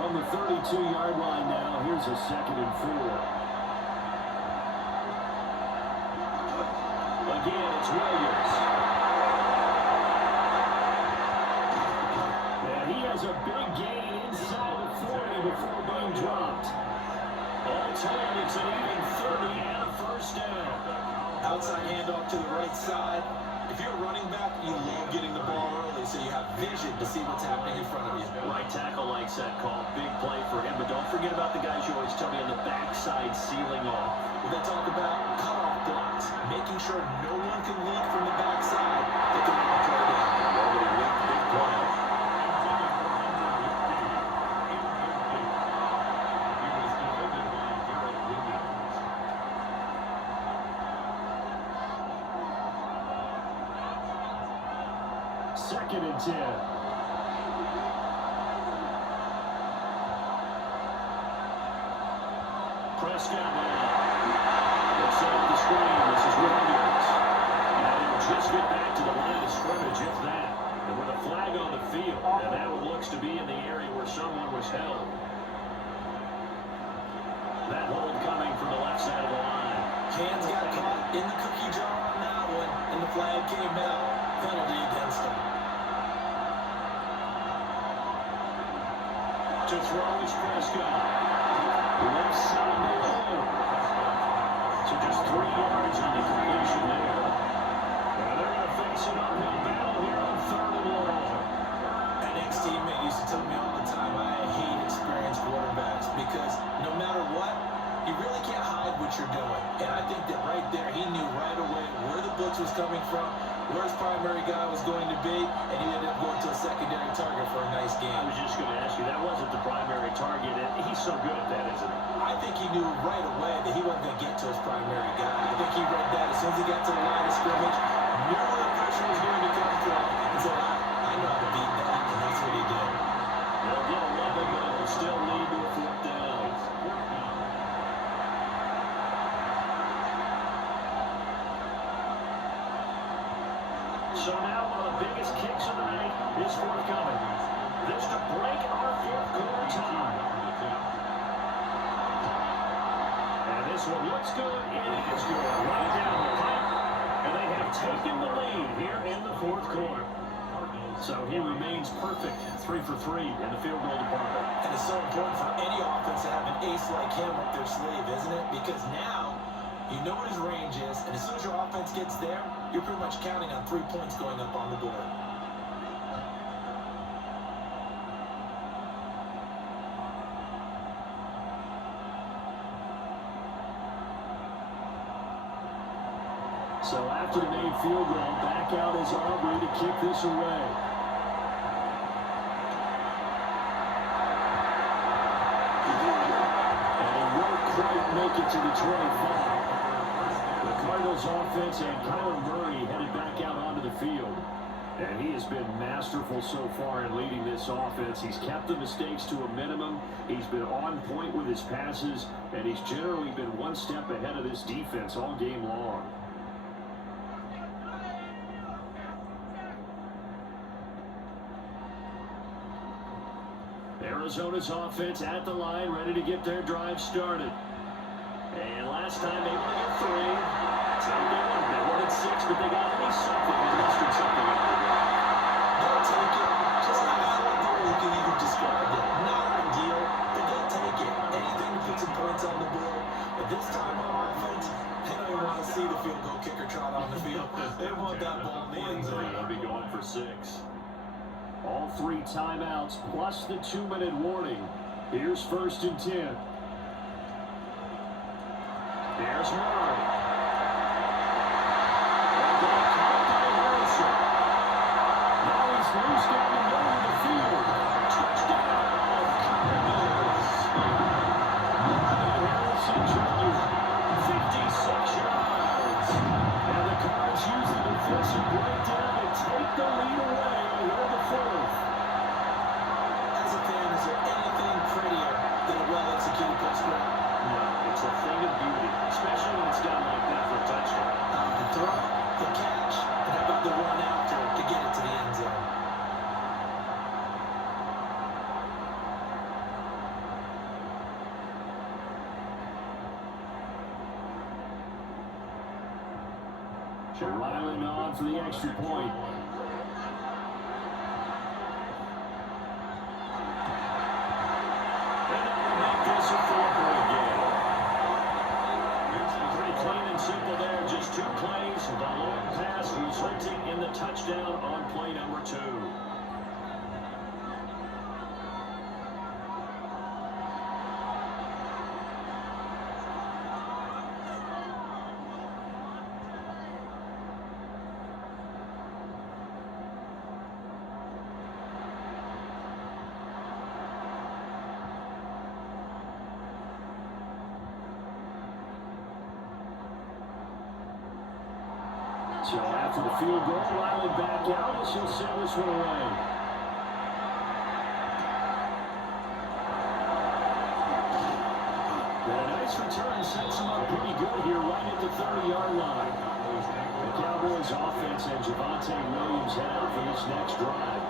From the 32-yard line now, here's a 2nd and 4. Again, it's Williams. And he has a big gain inside the 40 before being dropped. All told, it's an even 30 and a 1st down. Outside handoff to the right side. If you're a running back, you love getting the ball early so you have vision to see what's happening in front of you. Right tackle likes that call. Big play for him. But don't forget about the guys you always tell me on the backside sealing off. When they talk about cutoff blocks, making sure no one can leak from the backside, they can make a play down. Nobody leaked. Big play. Second and 10. Prescott now. Let's set up the screen. This is Williams. And he'll just get back to the line of scrimmage, if that. And with a flag on the field. And that one looks to be in the area where someone was held. That hold coming from the left side of the line. Hands got caught in the cookie jar on that one, and the flag came out. Penalty against him. To throw is Prescott. Left side below. So just 3 yards on the completion there. Now they're going to face an uphill battle here on 3rd and long. An ex-teammate used to tell me all the time, I hate experienced quarterbacks because no matter what, you really can't hide what you're doing. And I think that right there, he knew right away where the blitz was coming from, where his primary guy was going to be, and he ended up going to a secondary target for a nice game. I was just going to ask you, that wasn't the primary target. And he's so good at that, isn't he? I think he knew right away that he wasn't going to get to his primary guy. I think he read that as soon as he got to the line of scrimmage, knew where the pressure was going to come from, and said, I know how to beat that, and that's what he did. They'll get 11, but it'll still lead to a 4th down. So now one of the biggest kicks of the night is forthcoming. This to break our 4th quarter tie. And this one looks good. It is good. Right down the pipe. And they have taken the lead here in the 4th quarter. So he remains perfect. 3 for 3 in the field goal department. And it's so important for any offense to have an ace like him up their sleeve, isn't it? Because now you know what his range is, and as soon as your offense gets there, you're pretty much counting on 3 points going up on the board. So after the made field goal, back out is Aubrey to kick this away. And he won't quite make it to the 25. The Cardinals offense and Kyler Murray headed back out onto the field. And he has been masterful so far in leading this offense. He's kept the mistakes to a minimum. He's been on point with his passes. And he's generally been one step ahead of this defense all game long. Arizona's offense at the line, ready to get their drive started. And last time able to get 3. They wanted 6, but they got at least something. They mustered something out of it. They'll take it. Just not out there you can even describe it. Not ideal, but they'll take it. Anything to put some points on the board. But this time on offense, they don't even want to see the field goal kicker trot on the field. They want that ball in the end zone. They'll be going for 6. All 3 timeouts plus the 2-minute warning. Here's 1st and 10. There's Murray. And they caught by Harrison. Now he's loose down the middle of the field. Touchdown, Cardinals. Harrison Jr. Ryland on for the extra point. And that will make this a 4-point game. Pretty clean and simple there. Just 2 plays. The long pass resulting in the touchdown on play number 2. So after the field goal, Ryland back out as he'll send this one away. And a nice return sets him up pretty good here right at the 30-yard line. The Cowboys offense and Javonte Williams head out for this next drive.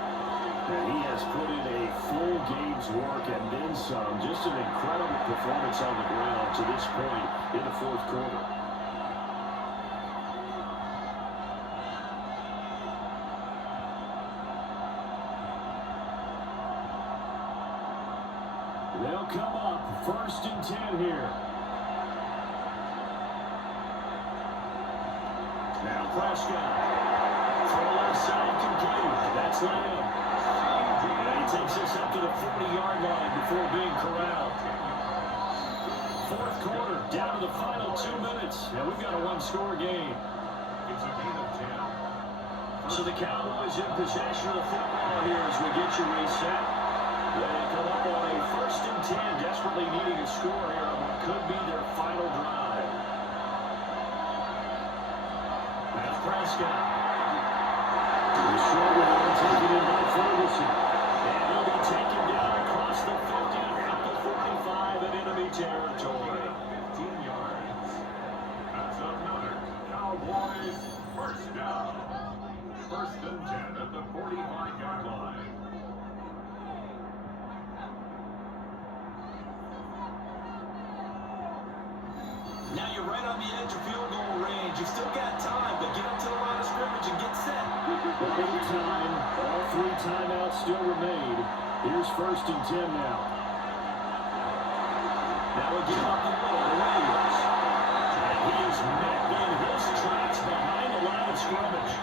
And he has put in a full game's work and then some. Just an incredible performance on the ground to this point in the 4th quarter. They'll come up 1st and 10 here. Now Prescott. Throw left side complete. That's Lamb. And he takes this up to the 40-yard line before being corralled. 4th quarter, down to the final 2 minutes. Now we've got a 1-score game. It's a gain of 10. So the Cowboys in possession of the football here as we get you reset. They come up on a 1st and 10, desperately needing a score here on what could be their final drive. Now Prescott. The short one taken in by Ferguson. And he'll be taken down across the 50 at the 45 in enemy territory. 15 yards. That's another Cowboys first down. 1st and 10 at the 45-yard line. Now you're right on the edge of field goal range. You've still got time, but get up to the line of scrimmage and get set. Anytime, all 3 timeouts still remain. Here's 1st and 10 now. Now again up the middle, Williams. And he is met in his tracks behind the line of scrimmage.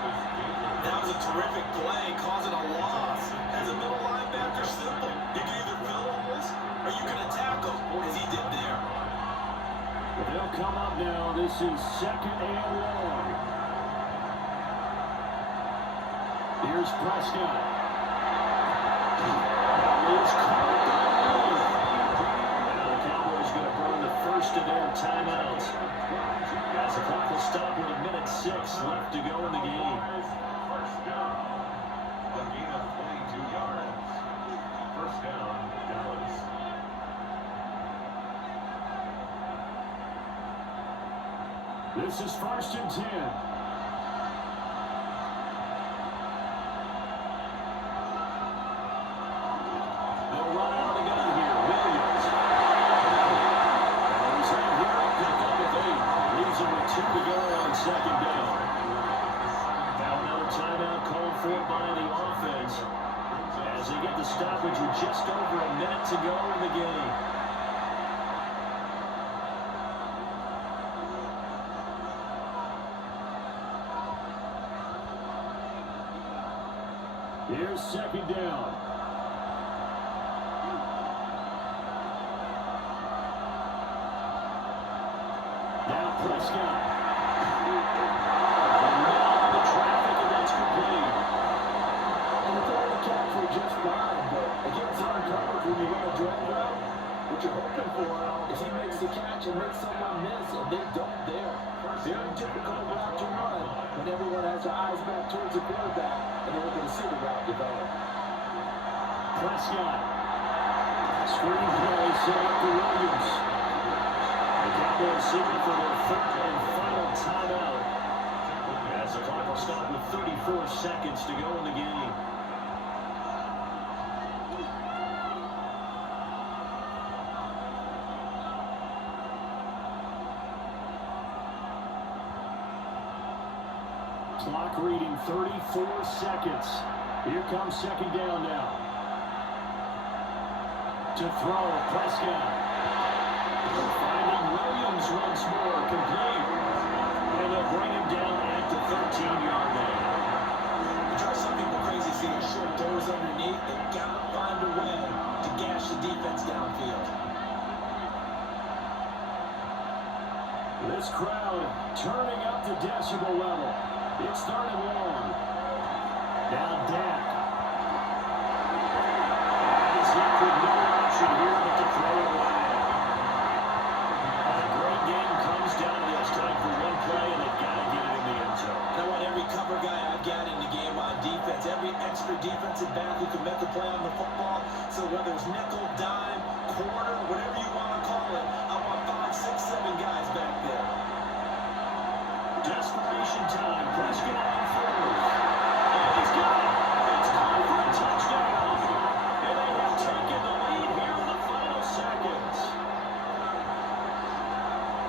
That was a terrific play, causing a loss. As a middle linebacker, simple. You can either fill holes or you can attack them, as he did there. They'll come up now. This is 2nd and long. Here's Prescott. It's caught by Williams. Now the Cowboys going to burn the 1st of their timeouts. As the clock will stop with 1:06 left to go in the game. First down. A gain of 22 yards. 1st down, Dallas. This is 1st and 10. They'll run out of the gun here. Williams. And he's out here. Pick up with 8. Leaves him with 2 to go on 2nd down. Now another timeout called for by the offense as they get the stoppage with just over a minute to go in the game. Here's 2nd down. Now Prescott. And now the traffic, and that's complete. And the throw the cap for just fine, but against hard coverage when you run a drag route, what you're hoping for is he makes the catch and makes someone miss, and they don't there. Very difficult route to run when everyone has their eyes back towards the quarterback and they're looking to see the route develop. Prescott. Screen play set up for Williams. The Cowboys signal for their 3rd and final timeout. As the clock will stop with 34 seconds to go in the game. Clock reading 34 seconds. Here comes second down now. To throw, Prescott. Finding Williams once more, complete. And they'll bring him down at the 13-yard line. It drives some people crazy seeing short throws underneath. They gotta find a way to gash the defense downfield. This crowd turning up the decibel level. It's third and long. Now Dak. He's left with no option here but to throw it away. A great game comes down to this. Time for one play, and they've got to get it in the end zone. I want every cover guy I've got in the game on defense, every extra defensive back who can make the play on the football. So whether it's nickel, dime, quarter, whatever you want to call it, I want 5, 6, 7 guys back there. Desperation time. Prescott on fourth. And he's got it. It's called for a touchdown. And they have taken the lead here in the final seconds.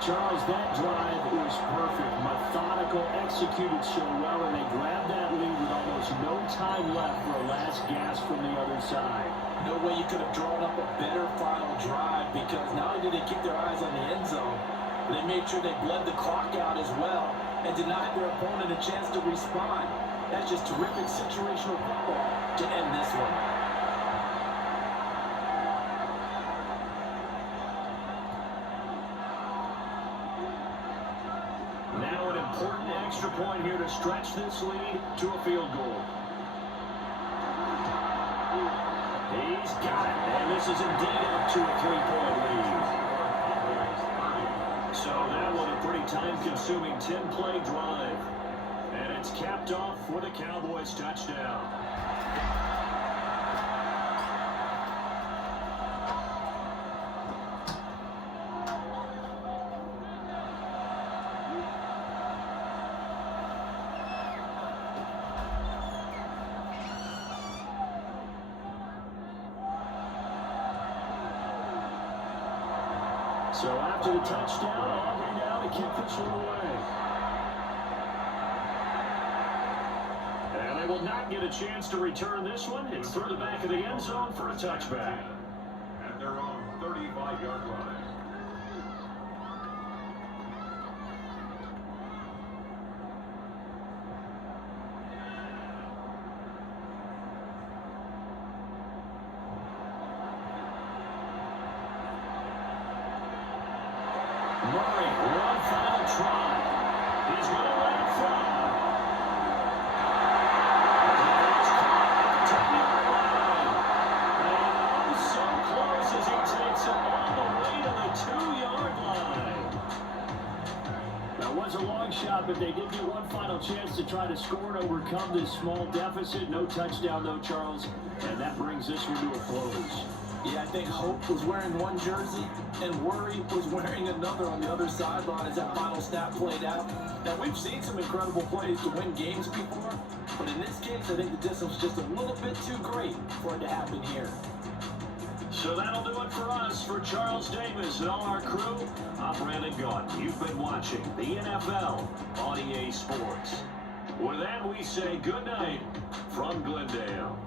Charles, that drive was perfect. Methodical, executed so well, and they grabbed that lead with almost no time left for a last gasp from the other side. No way you could have drawn up a better final drive, because not only did they keep their eyes on the end zone, but they made sure they bled the clock out as well and denied their opponent a chance to respond. That's just terrific situational football to end this one. Now an important extra point here to stretch this lead to a field goal. He's got it, and this is indeed up to a 3-point lead. So that was a pretty time-consuming 10-play drive. And it's capped off for the Cowboys touchdown. So after the touchdown, Aubrey now to kick this one away. And they will not get a chance to return this one. It's through the back of the end zone for a touchback. At their own 35-yard line. Murray, one final try. He's going to let it fly. It's caught at the 10-yard line. And so close as he takes it all the way to the 2-yard line. That was a long shot, but they did get one final chance to try to score and overcome this small deficit. No touchdown, though, Charles. And that brings this one to a close. Yeah, I think Hope was wearing one jersey and Worry was wearing another on the other sideline as that final snap played out. Now, we've seen some incredible plays to win games before, but in this case, I think the distance was just a little bit too great for it to happen here. So that'll do it for us. For Charles Davis and all our crew, I'm Brandon Gaunt. You've been watching the NFL on EA Sports. With that, we say good night from Glendale.